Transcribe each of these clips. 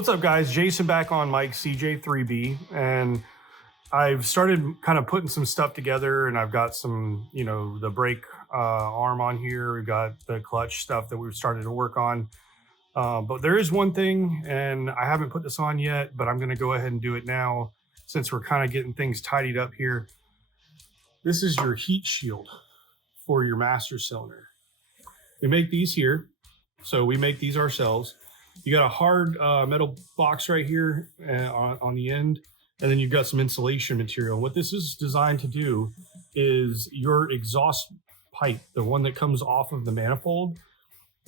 What's up, guys? Jason back on Mike's CJ3B, and I've started kind of putting some stuff together, and I've got some, the brake arm on here. We've got the clutch stuff that we've started to work on. But there is one thing, and I haven't put this on yet, but I'm going to go ahead and do it now since we're kind of getting things tidied up here. This is your heat shield for your master cylinder. We make these here, so we make these ourselves. You got a hard metal box right here on the end, and then you've got some insulation material. What this is designed to do is your exhaust pipe, the one that comes off of the manifold,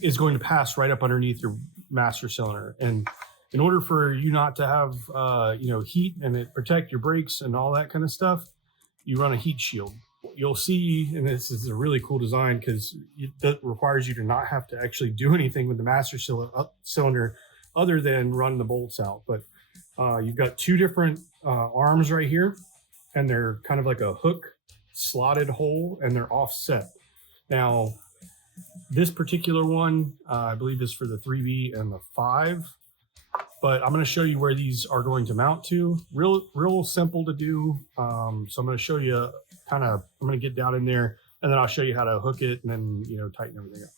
is going to pass right up underneath your master cylinder. And in order for you not to have heat and it protect your brakes and all that kind of stuff, you run a heat shield. You'll see, and this is a really cool design because that requires you to not have to actually do anything with the master cylinder other than run the bolts out. But you've got two different arms right here, and they're kind of like a hook slotted hole, and they're offset. Now, this particular one, I believe is for the 3B and the 5. But I'm going to show you where these are going to mount to. Real simple to do. So I'm going to show you I'm going to get down in there, and then I'll show you how to hook it and then, tighten everything up.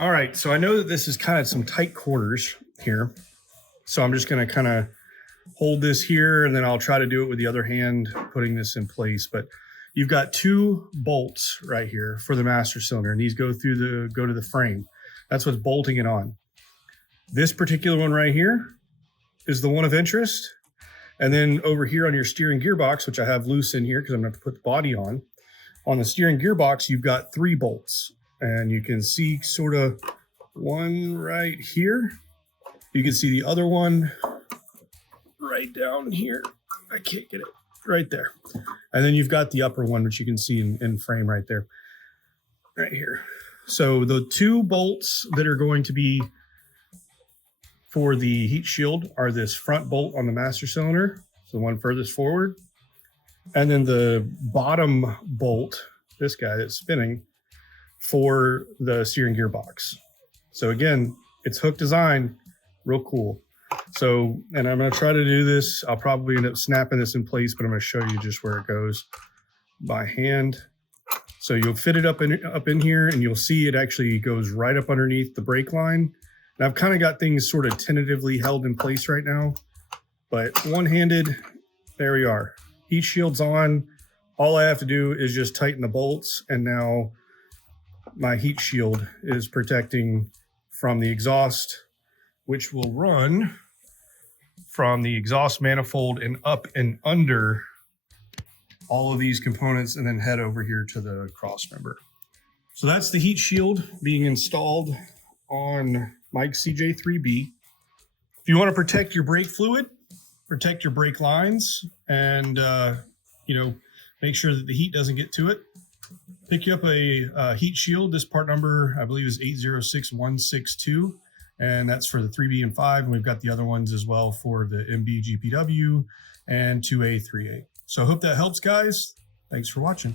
All right. So I know that this is kind of some tight quarters here. So I'm just going to kind of hold this here, and then I'll try to do it with the other hand, putting this in place. But you've got two bolts right here for the master cylinder, and these go to the frame. That's what's bolting it on. This particular one right here is the one of interest. And then over here on your steering gearbox, which I have loose in here because I'm going to have to put the body on the steering gearbox, you've got 3 bolts. And you can see sort of one right here. You can see the other one right down here. I can't get it right there. And then you've got the upper one, which you can see in frame right there, right here. So the 2 bolts that are going to be for the heat shield are this front bolt on the master cylinder, so the one furthest forward, and then the bottom bolt, this guy that's spinning, for the steering gearbox. So again, it's hook design, real cool. So, and I'm going to try to do this. I'll probably end up snapping this in place, but I'm going to show you just where it goes by hand. So you'll fit it up in here, and you'll see it actually goes right up underneath the brake line. And I've kind of got things sort of tentatively held in place right now, but one-handed, there we are. Heat shield's on. All I have to do is just tighten the bolts, and now my heat shield is protecting from the exhaust, which will run from the exhaust manifold and up and under all of these components, and then head over here to the cross member. So that's the heat shield being installed on Mike's CJ3B. If you want to protect your brake fluid, protect your brake lines, and make sure that the heat doesn't get to it, pick you up a heat shield. This part number, I believe, is 806162, and that's for the 3B and 5. And we've got the other ones as well for the MB GPW and 2A, 3A. So I hope that helps, guys. Thanks for watching.